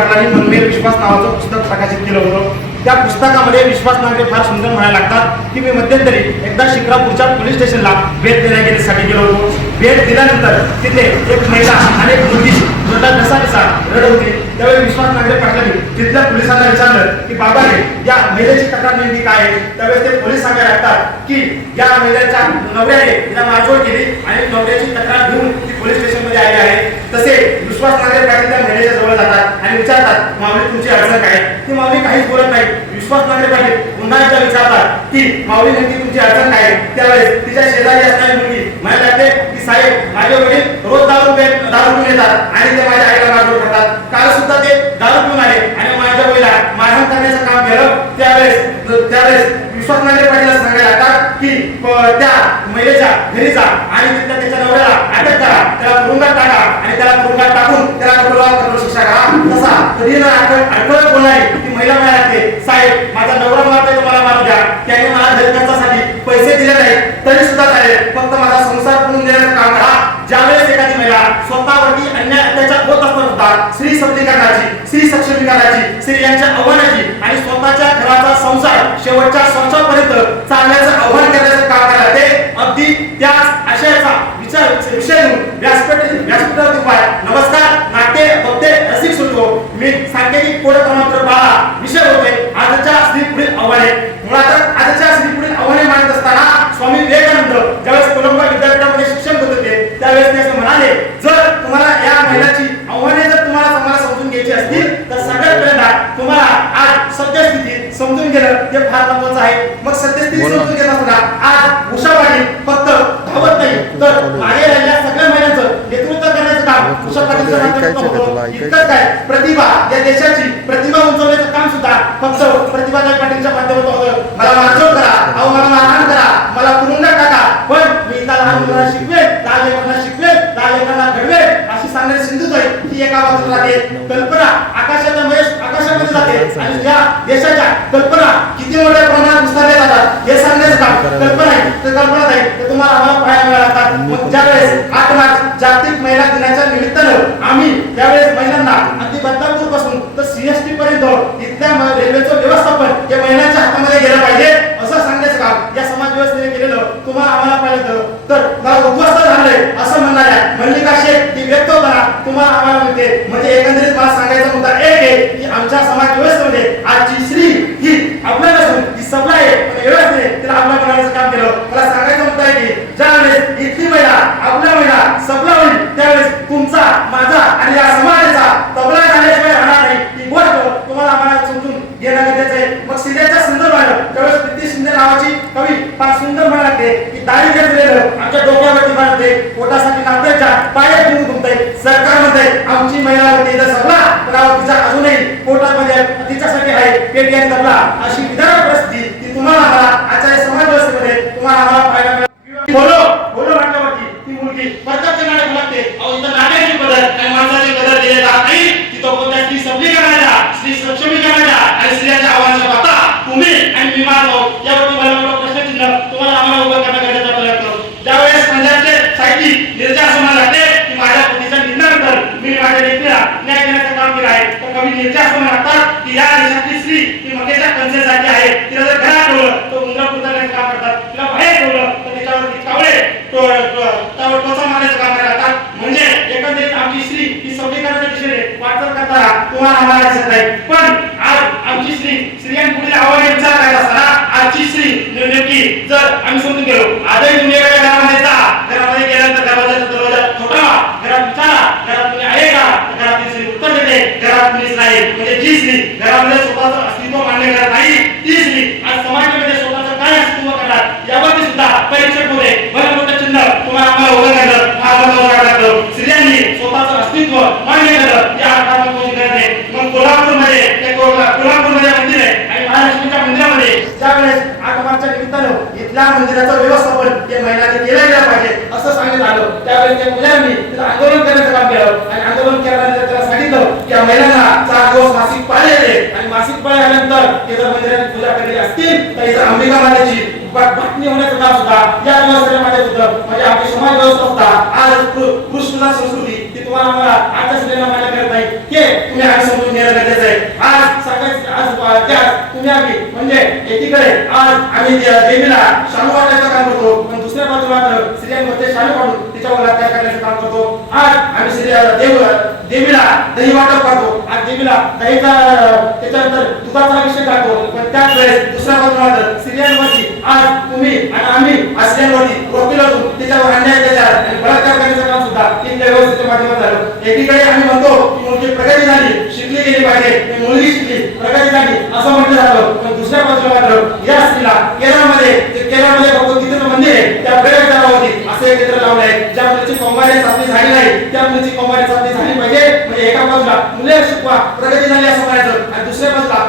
पाटलांनी मनमेर विश्वास नावाचं पुस्तक प्रकाशित केलं होतं। त्या पुस्तकामध्ये विश्वास नांगरे फार सुंदर म्हणायला लागतात की मी मध्यंतरी एकदा शिक्रापूरच्या पोलीस स्टेशनला भेट देण्यासाठी गेलो होतो। भेट दिल्यानंतर तिथे एक महिला आणि एक मुलगी जोरदार कसा रडत होती। त्यावेळी विश्वास नांगरे पाटलांनी तिथल्या पोलिसांना विचारलं की बाबा या महिलेची तक्रार नेमकी काय आहे। त्यावेळेस ते पोलीस सांगायला लागतात की या महिलेच्या नवऱ्याने तिला मारझोड केली आणि नवऱ्याची तक्रार घेऊन ती पोलीस स्टेशनमध्ये आली आहे। तसे विश्वास नांगरे पाटील त्या महिलेच्या जवळ जातात आणि विचारतात माऊली तुमची अडचण काय। ती माऊली काहीच बोलत नाही। विश्वास नांगरे पाटील पुन्हा एकदा विचारतात की माऊली नेमकी तुमची अडचण काय। त्यावेळेस तिच्या शेजारी असणारी मुलगी म्हणायला लागते की साहेब माझे वडील रोज दारू पिऊन येतात आणि ते माझ्या आईला मारझोड करतात। काल सुद्धा ते दारू पिऊन आले आणि माझ्या वडिला मारहाण करण्याचं काम केलं। त्यावेळेस विश्वास नांगरे पाटील सांगायला लागतात की त्या महिलेच्या घरी जा आणि तिथल्या त्याच्या नवऱ्याला अटक करा, त्याला तुरुंगात टाका आणि त्याला तुरुंगात टाकून त्याला कठोर शिक्षा करा। तसा कधी ना अडकळ बोलणारी ती महिला म्हणायला लागते साहेब माझा नवरा मारतोय तुम्हाला मारू द्या, त्याने मला घर खर्चासाठी पैसे दिले नाहीत तरी सुद्धा चालेल, फक्त माझा संसार करून देण्याचं काम करा। ज्यावेळेस एखादी महिला स्वतःवरती अन्याय अत्याचार होत असताना सुद्धा स्त्री सबलीकरणाची, स्त्री सक्षमीकरणाची, स्त्रियांच्या आव्हानाची आणि स्वतःच्या घराचा संसार शेवटच्या श्वासापर्यंत चालण्याचं आव्हान करण्याचं काम करायला ते अगदी त्याच आशयाचा विषय व्यासपीठावर उपाय। नमस्कार नाट्य बघते रसिक सुटतो मी सांकेतिक कोड क्रमांक 12 विषय होते आजच्या स्त्री पुढील आव्हाने। मुळातच आजच्या स्त्री पुढील आव्हाने मांडत असताना स्वामी विवेकानंद ज्यावेळेस कोलंबा विद्यापीठामध्ये शिक्षण करत होते त्यावेळेस ते असं म्हणाले जर तुम्हाला या महिन्याची आव्हाने जर तुम्हाला समजून घ्यायची असतील तर सगळ्यात पहिल्यांदा तुम्हाला आज सद्यस्थिती समजून घेणं हे फार महत्त्वाचं आहे। मग सद्यस्थिती समजून घेत असताना आज उषा पाटील फक्त धावत नाही तर मागे राहिलेल्या सगळ्या महिलांचं नेतृत्व करण्याचं काम उषा पाटीलचं नेतृत्व होतं। इतकंच काय प्रतिभा या देशाची प्रतिभा उंचवण्याचं काम सुद्धा फक्त प्रतिभाताई पाटीलच्या माध्यमातून होतं। मला मारझोड करा, अहो मला मारहाण करा, मला तुरुंगात टाका, पण मी इथं लहान मुलांना शिकवेन, लहान लेकरांना शिकवेन, लहान लेकरांना घडवेन अशी सांगणारी सिंधुताई ही एका बाजूला राहते। कल्पना आकाशामध्ये जाते आणि ज्या देशाच्या कल्पना किती मोठ्या प्रमाणात विस्तारल्या जातात हे सांगण्याचं काम कल्पना आहे। तर कल्पना आहे ते तुम्हाला आम्हाला पाहायला मिळतात। मग ज्यावेळेस 8 मार्च जागतिक महिला दिनाच्या निमित्तानं आम्ही त्यावेळेस महिलांना अगदी बदलापूर पासून तर सीएसटी पर्यंत इथल्या रेल्वेचं व्यवस्थापन हे महिलांच्या हातामध्ये गेलं पाहिजे असं सांगण्याचं काम या समाज व्यवस्थेने केलेलं तुम्हाला आम्हाला पाहिलं तर मला उद्ध्वस्त झालंय असं म्हणणाऱ्या मल्लिका शेख ती व्यक्त होताना तुम्हाला आम्हाला मिळते। म्हणजे एकंदरीत मला सांगायचा मुद्दा एक आहे की आमच्या समाज व्यवस्थेमध्ये आजची स्त्री ही आपल्या नसून ती सबला आहे पण व्यवस्थेने तिला आपल्या बनवण्याचं काम केलं। मला सांगायचा मुद्दा आहे की ज्यावेळेस इथली महिला आपल्या महिला सबला होईल त्यावेळेस तुमचा माझा आणि या समाजाचा तबला झाल्याशिवाय राहणार नाही ही गोष्ट तुम्हाला आम्हाला समजून घेणं गरजेचं आहे। मग स्त्रियांच्या संदर्भानं त्यावेळेस प्रीती शिंदे नावाची कवी फार सुंदर म्हणा लागते की दारिद्र्य दिलेलं आमच्या डोक्यावरती बांधते, पोटासाठी नात्याच्या पायात घेऊन घुमते। सरकार म्हणते आमची महिला होती इथं सबला पण तिचा अजूनही पोटामध्ये तिच्यासाठी आहे पेटी आणि तबला अशी विधान परिस्थिती ती तुम्हाला आम्हाला आजच्या समाज व्यवस्थेमध्ये तुम्हाला आम्हाला पाहायला मिळते। बोलो म्हटल्यावरती ती मुलगी प्रत्यक्ष नाटक लागते अहो इथं नाट्याची पद्धत आणि माणसाची पद्धत दिली जात नाही की तो कोणत्या स्त्री सबलीकरणाच्या, स्त्री सक्षमीकरणाच्या आणि स्त्रियांच्या आव्हानाच्या बाता तुम्ही आणि मी मानव यावरती मला प्रश्नचिन्ह तुम्हाला आम्हाला उभं करणं गरजेचं ठरलं। ज्यावेळेस पंजाबचे साहित्यिक निर्जा असं म्हणायला लागते की माझ्या पतीच्या निधनानंतर मी माझ्या लेकीला न्याय देण्याचं काम केलं आहे तर कवी निर्जा असं म्हणतात की या देशातली स्त्री ही मकेच्या कन्सेसाठी आहे। तिला जर घरात ठेवलं तर उंदरा पुरण्याचं काम करतात, तिला बाहेर ठेवलं तर त्याच्यावरती कावळे टोचा मारण्याचं काम करतात। म्हणजे एकंदरीत आमची स्त्री ही सबलीकरणाच्या दिशेने वाटचाल करताना तुम्हाला आम्हाला दिसत नाही। पण आज आमची स्त्रियांपुढील आव्हाने विचार करायला असताना आजची स्त्री नेमकी जर आम्ही समजून गेलो आजही दुनियेकडे घरामध्ये जा, घरामध्ये गेल्यानंतर दरवाजा छोटा घरात विचारा घरात तुम्ही आहे का, घरात स्त्री उत्तर देते घरात कुणीच नाही। म्हणजे जी स्त्री घरामध्ये स्वतःचं अस्तित्व मान्य करत नाही ती स्त्री आज समाजामध्ये स्वतःचं काय अस्तित्व करणार यावरती सुद्धा परीक्षक होते भलं मोठं चिन्ह तुम्हाला आम्हाला उभं करलं फार महत्त्वाचं लागतं। स्त्रियांनी स्वतःचं अस्तित्व मान्य केलं या अर्थानं कोणी करत नाही। मग कोल्हापूरमध्ये मंदिर आहे आणि महालक्ष्मीच्या मंदिरामध्ये ज्यावेळेस 8 मार्चच्या निमित्तानं इथल्या मंदिराचं व्यवस्थापन हे महिलांनी केलं गेलं पाहिजे असं सांगण्यात आलं। त्यावेळेस त्या महिलांनी तिला आंदोलन करण्याचं काम केलं आणि आंदोलन केल्यानंतर त्याला सांगितलं की या महिलांना 4 दिवस मासिक पाळी येते आणि मासिक पाळी आल्यानंतर ते जर मंदिरात पूजा केलेली असतील तर इथं अंबिका मातेची बातमी होण्याचं काम सुद्धा या व्यवस्थेमध्ये होतं। म्हणजे आपली समाज व्यवस्था सुद्धा आज पुरुष संस्कृती ती तुम्हाला आम्हाला आजच्या स्त्रियांना मान्य करत नाही हे तुम्ही आधी समजून घेणं म्हणजे एकीकडे आज आम्ही देवीला शालू वाटायचं काम करतो, पण दुसऱ्या बाजूला स्त्रियांमध्ये शालू काढून तिच्यावर बलात्कार करण्याचं काम करतो. आज आम्ही देवीला दही वाटप करतो, आज देवीला दहीचा त्याच्यानंतर दुधाचा विषय करतो, पण त्याच वेळेस दुसऱ्या बाजूला स्त्रियांवरती आज तुम्ही आणि आम्ही स्त्रियांवरती वकील होतो, त्याच्यावर अन्याय अत्याचार आणि बलात्कार करण्याचं काम सुद्धा इथल्या व्यवस्थेच्या माध्यमातून झालं. एकीकडे आम्ही म्हणतो की मुलगी प्रगती झाली, शिकली गेली पाहिजे, मुलगी शिकली प्रगती झाली असं म्हटलं जातं, पण दुसऱ्या बाजूला मात्र या स्त्रीला केरळमध्ये भगवद्गीतेचं मंदिर आहे त्या प्रयोगशाळावरती असे केंद्र लावले आहे. ज्या मुलीची कौमार्य साधली झाली नाही त्या मुलीची कौमार्य साधली झाली पाहिजे. म्हणजे एका बाजूला मुले शिकवा प्रगती झाली असं म्हणायचं आणि दुसऱ्या बाजूला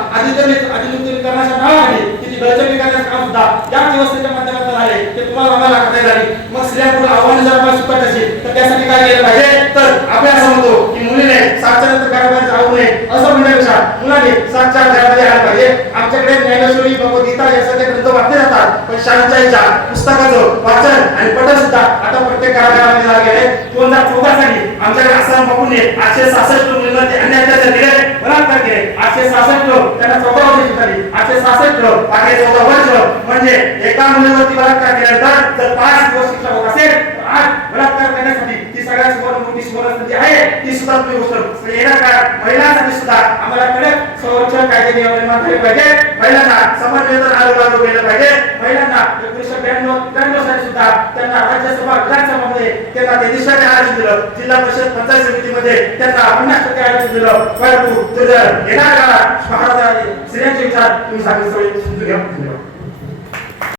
आधुनिकीकरणाच्या नावाखाली तिची दळचळणी करण्याचं काम सुद्धा या व्यवस्थेच्या माध्यमातून झाले. ते तुम्हाला आम्हाला करता झाली. मग स्त्रियांपुढे आव्हाने जर आम्हाला स्वीकारत असेल तर त्यासाठी काय केलं पाहिजे, तर आपण असं म्हणतो की मुलीने 7च्या नंतर घराबाहेर जाऊ नये असं म्हणण्यापेक्षा मुलाने 7च्या घरामध्ये आलं पाहिजे. आमच्याकडे ज्ञानेश्वरी भगवद्गीता यासारखे ग्रंथ वाचले जातात, पण शांताईच्या पुस्तकाचं वाचन आणि पठण सुद्धा आता प्रत्येक घराघरामध्ये झाले गेले. 2014 साली आमच्याकडे आसाम बापूने 866 मुलींना ते अन्याय अत्याचार केले, बलात्कार केले. 866 त्यांना 14 वर्षाची झाली, 866 बाकी 14 वर्ष म्हणजे एका मुलीवरती बलात्कार केल्यानंतर जर 5 दिवस शिक्षा होत असेल तर आज बलात्कार करण्यासाठी ती सगळ्यात मोठी संधी आहे ती सुद्धा तुम्ही गोष्ट येणार का महिलांसाठी सुद्धा आम्हाला कडक संरक्षण कायदे नियम निर्माण झाले पाहिजे. महिलांना समान वेतन आयोग लागू केलं पाहिजे. महिलांना 1992 साली सुद्धा त्यांना राज्यसभा विधानसभामध्ये त्यांना 33% आरक्षण दिलं, जिल्हा परिषद पंचायत समितीमध्ये त्यांना 50% आरक्षण दिलं. परंतु येणार काळात स्त्रियांचे विचार तुम्ही सांगितले.